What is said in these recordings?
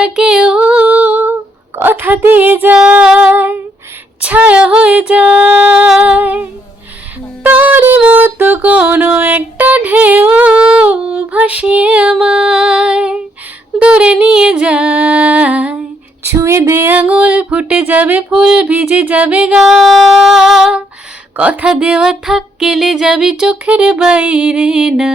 না কেউ কথা দিয়ে যায়, ছায়া হয়ে যায়। তোরই মতো কোনো একটা ঢেউ ভাসিয়ে আমায় দূরে নিয়ে যায়। ছুঁয়ে দে আঙুল, ফুটে যাবে ফুল, ভিজে যাবে গা। কথা দেওয়া থাক গেলে যাবি চোখের বাইরে না।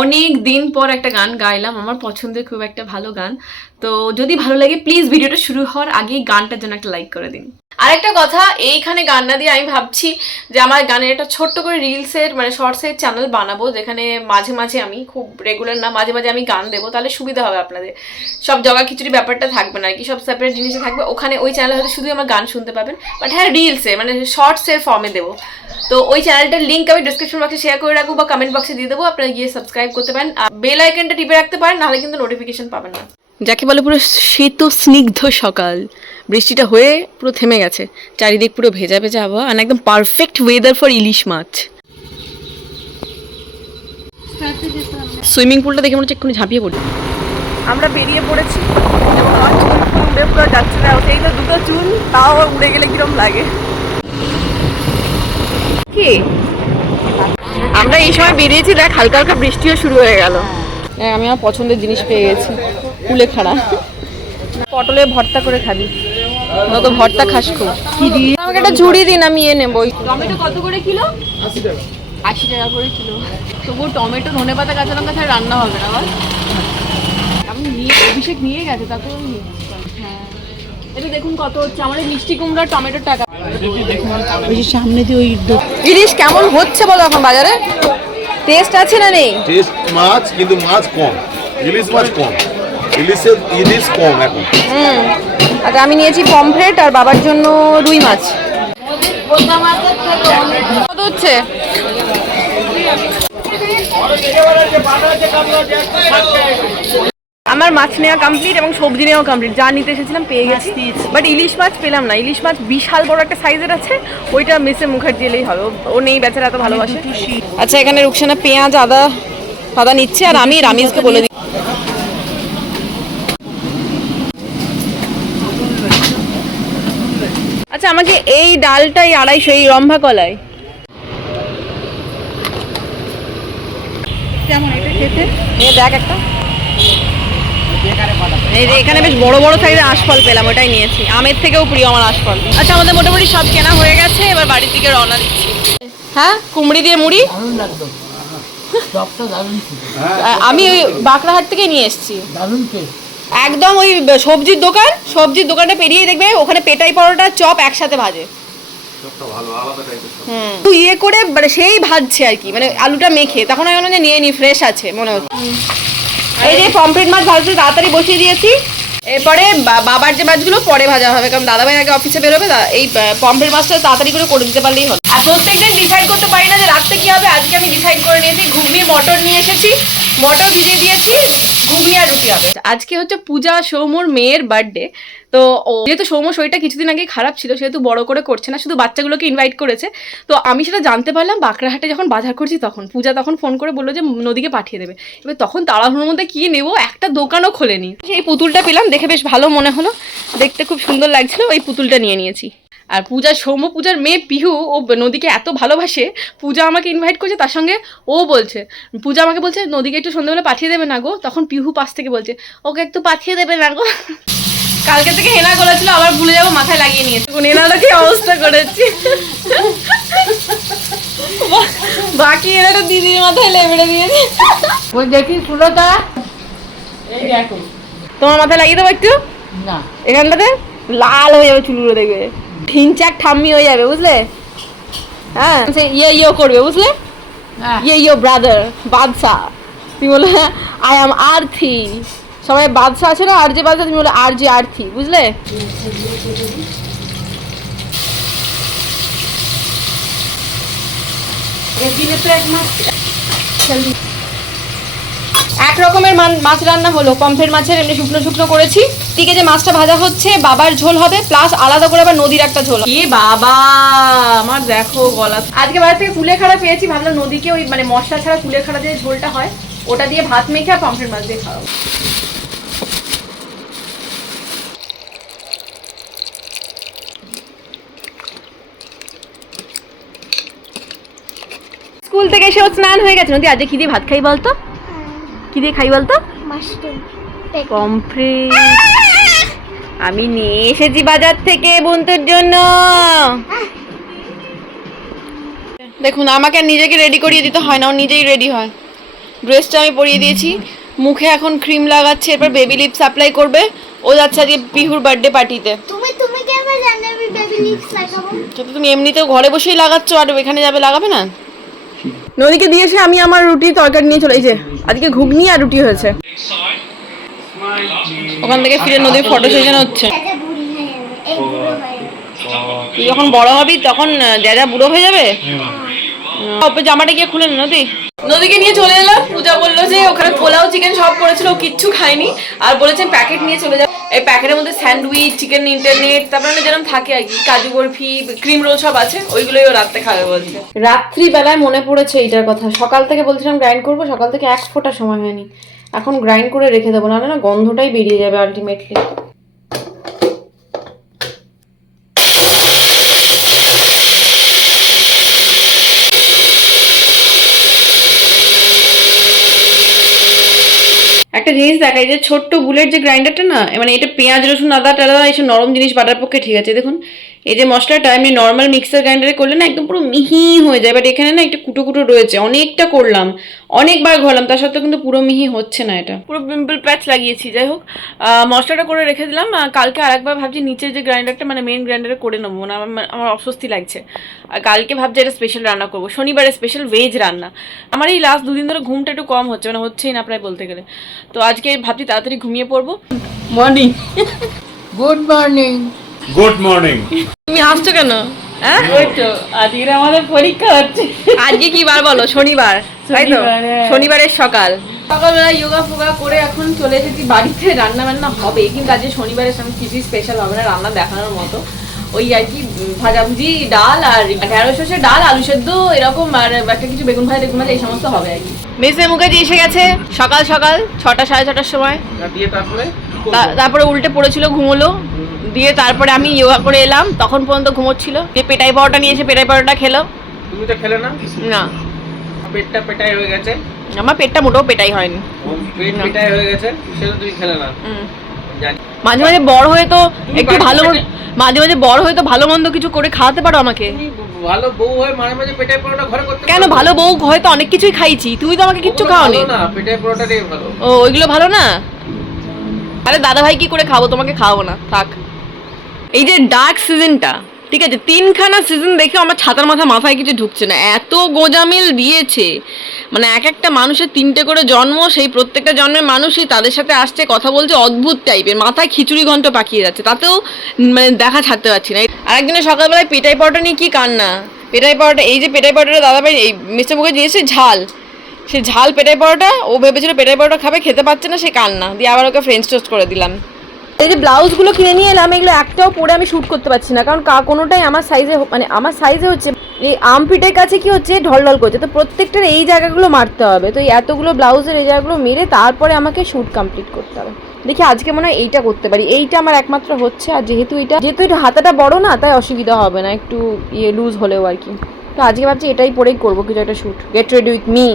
অনেক দিন পর একটা গান গাইলাম, আমার পছন্দের খুব একটা ভালো গান। তো যদি ভালো লাগে প্লিজ ভিডিওটা শুরু হওয়ার আগেই গানটার জন্য একটা লাইক করে দিন। আরেকটা কথা, এইখানে গান না দিয়ে আমি ভাবছি যে আমার গানের একটা ছোট্ট করে রিলসের মানে শর্টসের চ্যানেল বানাবো, যেখানে মাঝে মাঝে আমি খুব রেগুলার না, মাঝে মাঝে আমি গান দেবো, তাহলে সুবিধা হবে আপনাদের। সব জগা খিচুড়ি ব্যাপারটা থাকবে না, আর কি সব সেপারেট জিনিসে থাকবে। ওখানে ওই চ্যানেলে হয়তো শুধু আমার গান শুনতে পাবেন বাট হ্যাঁ রিলসে মানে শর্টসের ফর্মে দেবো। তো ওই চ্যানেলটার লিঙ্ক আমি ডিসক্রিপশন বক্সে শেয়ার করে রাখব বা কমেন্ট বক্সে দিয়ে দেবো, আপনারা গিয়ে সাবস্ক্রাইব করতে পারেন। আর বেল আইকনটা টিপে রাখতে পারেন নাহলে কিন্তু নোটিফিকেশন পাবেন না। যাকে বলে পুরো শীত স্নিগ্ধ সকাল বৃষ্টিটা হয়ে পুরো থেমে গেছে। চারিদিক পুরো ভেজা ভেজা আবহাওয়া আর একদম পারফেক্ট ওয়েদার ফর ইলিশ মাছ। সুইমিং পুলটা দেখে মনে হচ্ছে এক্ষুনি ঝাঁপিয়ে পড়ি। আমরা বেরিয়ে পড়েছি এবং আমার চুল উড়ে পুরো যাচ্ছে না। সেই তো দুটো চুল তাও উড়ে গেলে কিরম লাগে। কি? আমরা এই সময় বেরিয়েছি, দেখ, হালকা হালকা বৃষ্টিও শুরু হয়ে গেল। আমি আমার পছন্দের জিনিস পেয়ে গেছি, কুলে খাড়া। পটলে ভর্তা করে খাবি। তো ভর্তা খাস খুব। কি দিয়ে? আমাকে একটা ঝুড়ি দিন, আমি এ নেব। টমেটো কত করে কিলো? আশি টাকা করে কিলো। তবুও টমেটো, ধনে পাতা, কাঁচা লঙ্কা ছাড়া রান্না হবে না, বল। আমি নিয়ে, অভিষেক নিয়ে গেছে তারপর আমি। এটা দেখুন কত হচ্ছে আমাদের মিষ্টি কুমড়া টমেটোর টাকা। সামনে যে ওই ইলিশ কেমন হচ্ছে বলো এখন বাজারে? টেস্ট আছে না নেই? টেস্ট মাছ কিন্তু মাছ কম। ইলিশ মাছ কম। ইলিশের ইলিশ কম এখন। হুম। আচ্ছা আমি নিয়েছি পমফ্রেট আর বাবার জন্য রুই মাছ। কত হচ্ছে? আমার মাছ নেওয়া কমপ্লিট এবং সবজি নেওয়া কমপ্লিট যা নিতে এসেছিলাম পেয়ে গেছি। বাট ইলিশ মাছ পেলাম না। ইলিশ মাছ বিশাল বড় একটা সাইজের আছে। ওইটা মিসে মুখার্জি এলেই হবে। ও- নেই বেচারা এত ভালোবাসে। আচ্ছা এখানে রুকসানা পেঁয়াজ আদা আদা নিচ্ছে আর আমি রামিজকে বলে দিই। আচ্ছা আমাকে এই ডালটাই আড়াইশো এই রম্ভা কলায় কেমন? এটা খেতে? দেখ একটা। এই যে এখানে বেশ বড় বড় সাইজের আশফল পেলাম ওটাই নিয়েছি। আমের থেকেও প্রিয় আমার আশফল। আচ্ছা আমাদের মোটামুটি সব কেনা হয়ে গেছে এবার বাড়ির দিকে রওনা দিচ্ছি। হ্যাঁ? কুমড়ি দিয়ে মুড়ি? দারুণ লাগতো চপটা দারুণ ছিল। আ- আমি ওই বাঁকড়াহাট থেকে নিয়ে এসেছি। একদম ওই সবজির দোকান সবজির দোকানটা পেরিয়ে দেখবে ওখানে পেটাই পরোটা চপ একসাথে ভাজে। ইয়ে করে মানে সেই ভাজছে আর কি মানে আলুটা মেখে তখন আমি মনে হয় নিয়ে নি ফ্রেশ আছে মনে হচ্ছে। এই যে পমফ্রেট মাছ ভাজতে তাড়াতাড়ি বসিয়ে দিয়েছি। এরপরে বাবার যে মাছগুলো পরে ভাজা হবে, কারণ দাদাভাই আগে অফিসে বেরোবে এই পমফ্রেট মাছটা তাড়াতাড়ি করে করে দিতে পারলেই হলো। আর প্রত্যেকদিন ডিসাইড করতে পারি না যে রাত্রে কি হবে, আজকে আমি ডিসাইড করে নিয়েছি, ঘুগনি, মটর নিয়ে এসেছি। মটর ভিজিয়ে দিয়েছি, ঘুগনি আর রুটি হবে। আজকে হচ্ছে পূজা সৌমুর মেয়ের বার্থডে তো যেহেতু সৌম্য শরীরটা কিছুদিন আগে খারাপ ছিল, সেহেতু বড় করে করছে না, শুধু বাচ্চাগুলোকে ইনভাইট করেছে। তো আমি সেটা জানতে পারলাম, বাঁকড়াহাটে যখন বাজার করছি তখন, পূজা তখন ফোন করে বলল যে নদীকে পাঠিয়ে দেবে। এবার তখন তাড়াহুড়োর মধ্যে কি নেব, একটা দোকানও খোলেনি। সেই পুতুলটা পেলাম, দেখে বেশ ভালো মনে হলো, দেখতে খুব সুন্দর লাগছিল, ওই পুতুলটা নিয়ে নিয়েছি। আর পূজা সৌম্য পূজার মেয়ে পিহু ও নদীকে এত ভালোবাসে পূজা আমাকে ইনভাইট করছে তার সঙ্গে ও বলছে পূজা আমাকে বলছে নদীকে একটু সন্ধ্যাবেলা পাঠিয়ে দেবে না গো। তখন পিহু পাশ থেকে বলছে ওকে একটু পাঠিয়ে দেবে না গো। কালকে থেকে হেনা গোলা ছিল আবার ভুলে যাব মাথায় লাগিয়ে নিয়েছে। হেনাটা কি অবস্থা করেছি? বাকি হেনাটা দিদির মাথায় লেবেড়ে দিয়েছে। ওই দেখি সুলতা এই দেখো। তোমার মাথায় লাগিয়ে দেবো একটু? না। এখানটাতে? লাল হয়ে যাবে চুলগুলো দেখবে। ঠিনচাক ঠাম্মি হয়ে যাবে বুঝলে? হ্যাঁ সে ইয়ে ইয়ে করবে বুঝলে? হ্যাঁ। ইয়ে ইয়ে ব্রাদার বাদশা তুমি বলে আই অ্যাম আর্থি সবাই বাদশা আছে না? আর যে বাদশা তুমি বলে আর যে আর্থি বুঝলে? এক রকমের মাছ রান্না হলো। পমফ্রেট মাছের এমনি শুকনো শুকনো করেছি। দিকে যে মাছটা ভাজা হচ্ছে বাবার ঝোল হবে প্লাস আলাদা করে আবার নদীর একটা ঝোল এ বাবা আমার দেখো গলা। আজকে বাজার থেকে কুলেখাড়া পেয়েছি ভাবলাম নদীকে ওই মানে মশলা ছাড়া কুলেখাড়া যে ঝোলটা হয় ওটা দিয়ে ভাত মেখে আর পমফ্রেট মাছ দিয়ে খাওয়াবো স্কুল থেকে এসে স্নান হয়ে গেছে। নদী আজকে কি দিয়ে ভাত খাই বলতো? কি দিয়ে খাই বলতো? মাশরুম। পমফ্রেট। আমি নিয়ে এসেছি বাজার থেকে বন্ধুর জন্য। দেখুন আমাকে আর নিজেকে রেডি করিয়ে দিতে হয় না ও নিজেই রেডি হয়। ড্রেসটা আমি পরিয়ে দিয়েছি। মুখে এখন ক্রিম লাগাচ্ছে এরপর বেবি লিপস অ্যাপ্লাই করবে। ও যাচ্ছে আজকে পিহুর বার্থডে পার্টিতে তুমি তুমি কেমন জানো আমি বেবি লিপস লাগাবো? যদি তুমি এমনিতেও ঘরে বসেই লাগাচ্ছ আর এখানে যাবে লাগাবে না? নদীকে দিয়েছে আমি আমার রুটি তরকারি নিয়ে চলে এই যে আজকে ঘুগনি আর রুটি হয়েছে। ওখান থেকে ফিরে নদীর ফটো সেশন হচ্ছে। বুড়ি হয়ে যাবে এই বুড়ো হয়ে যাবে তুই যখন বড় হবি তখন যা বুড়ো হয়ে যাবে? জামাটা গিয়ে খুলে নদী। নদীকে নিয়ে চলে এলাম। পূজা বলল যে ওখানে পোলাও চিকেন সব করেছিল ও কিচ্ছু খায়নি। আর বলেছেন প্যাকেট নিয়ে চলে যাবে এই প্যাকেটের মধ্যে স্যান্ডউইচ চিকেন ইন্টারনেট তারপরে যেরকম থাকে আর কি কাজু বরফি ক্রিম রোল সব আছে ওইগুলোই ও রাত্রে খাবে বলছে। রাত্রিবেলায় মনে পড়েছে এইটার কথা। সকাল থেকে বলছিলাম গ্রাইন্ড করব সকাল থেকে এক ফোঁটা সময় হয়নি। এখন গ্রাইন্ড করে রেখে দেবো, নাহলে না গন্ধটাই বেরিয়ে যাবে আলটিমেটলি একটা জিনিস দেখা এই যে ছোট্ট বুলেট যে গ্রাইন্ডারটা না মানে এটা পেঁয়াজ, রসুন, আদা, টাদা, এইসব নরম জিনিস বাটার পক্ষে ঠিক আছে। দেখুন এই যে মশলাটা এমনি নর্মাল মিক্সার গ্রাইন্ডারে করলে না একদম পুরো মিহি হয়ে যায় বাট এখানে না একটু কুটো কুটো রয়েছে অনেকটা করলাম অনেকবার ঘরলাম তার সত্ত্বেও কিন্তু পুরো মিহি হচ্ছে না এটা। পুরো পিম্পল প্যাচ লাগিয়েছি যাই হোক। মশলাটা করে রেখে দিলাম কালকে আরেকবার ভাবছি নিচের যে গ্রাইন্ডারটা মানে মেন গ্রাইন্ডারে করে নেব না আমার আমার অস্বস্তি লাগছে। আর কালকে ভাবছি এটা স্পেশাল রান্না করব শনিবারে স্পেশাল ভেজ রান্না। আমার এই লাস্ট দুদিন ধরে ঘুমটা একটু কম হচ্ছে মানে হচ্ছেই না প্রায় বলতে গেলে। তো আজকে ভাবছি তাড়াতাড়ি ঘুমিয়ে পড়ব। Morning good morning good morning তুমি হাসছো কেন? হ্যাঁ? ওই তো আজকে আমাদের পরীক্ষা হচ্ছে। আজকে কি বার বলো? শনিবার তাই তো। শনিবারের সকাল। সকালবেলা যোগা ফোগা করে এখন চলে এসেছি বাড়িতে রান্না বান্না হবে। কিন্তু আজকে শনিবারের কিছুই স্পেশাল হবে না রান্না দেখানোর মতো। ওই আর কি ভাজাভুজি ডাল আর ঢেঁড়স ডাল আলু সেদ্ধ এরকম আর একটা কিছু বেগুন ভাজা বেগুন ভাজা এই সমস্ত হবে আর কি। মেসে মুখার্জি এসে গেছে সকাল সকাল ছটা সাড়ে ছটার সময়। তারপরে তারপরে উল্টে পড়েছিল ঘুমোলো। দিয়ে তারপরে আমি যোগা করে এলাম। তখন পর্যন্ত ঘুমোচ্ছিল। দিয়ে পেটাই পাওয়াটা নিয়ে এসে পেটাই পাওয়াটা খেলো। তুমি তো খেলে না? না। পেটটা পেটাই হয়ে গেছে। আমার পেটটা মোটেও পেটাই হয়নি। পেট পেটাই হয়ে গেছে সেটা তুমি খেলে না। মাঝে মাঝে বড় হয়ে তো একটু ভালো মাঝে মাঝে বড় হয়ে তো ভালো মন্দ কিছু করে খাওয়াতে পারো আমাকে? ভালো বউ হয়ে মাঝে মাঝে পেটাই পরোটা ঘরে করতে কেন? ভালো বউ হয়তো অনেক কিছুই খাইছি। তুমি তো আমাকে কিচ্ছু খাওনি। না পেটাই পরোটাটাই ভালো। ও ওইগুলো ভালো না? আরে দাদা ভাই কি করে খাব? তোমাকে খাওয়াবো না। থাক। এই যে ডার্ক সিজনটা ঠিক আছে? তিনখানা সিজন দেখে আমার ছাতার মাথা মাথায় কিছু ঢুকছে না। এত গোজামিল দিয়েছে। মানে এক একটা মানুষের তিনটে করে জন্ম, সেই প্রত্যেকটা জন্মের মানুষই তাদের সাথে আসছে, কথা বলছে, অদ্ভুত টাইপের মাথায় খিচুড়ি ঘন্ট পাকিয়ে যাচ্ছে। তাতেও মানে দেখা ছাড়তে পারছি না। আর একদিনের সকালবেলায় পেটাই পাওয়াটা নিয়ে কী কান্না? পেটাই পাওয়াটা এই যে পেটাই পাওয়াটা দাদা ভাই এই মিস্টার মুখে দিয়েছে ঝাল। সে ঝাল পেটাই পরোটা, ও ভেবেছিল পেটাই পরোটা খাবে, খেতে পারছে না, সে কান্না। দিয়ে আবার ওকে ফ্রেঞ্চ টোস্ট করে দিলাম। এই যে ব্লাউজগুলো কিনে নিয়ে এলাম, এগুলো একটাও পরে আমি শ্যুট করতে পারছি না। কারণ কোনোটাই আমার সাইজে মানে আমার সাইজে হচ্ছে, এই আর্মপিটের কাছে কি হচ্ছে, ঢলঢল করছে। তো প্রত্যেকটার এই জায়গাগুলো মারতে হবে। তো এই এতগুলো ব্লাউজের এই জায়গাগুলো মেরে তারপরে আমাকে শ্যুট কমপ্লিট করতে হবে। দেখি আজকে মনে হয় এইটা করতে পারি। এইটা আমার একমাত্র হচ্ছে। আর যেহেতু এটা যেহেতু এটা হাতাটা বড় না, তাই অসুবিধা হবে না। একটু ইয়ে লুজ হলেও আর কি। তো আজকে ভাবছি এটাই পরেই করব, কিছু একটা shoot get ready with me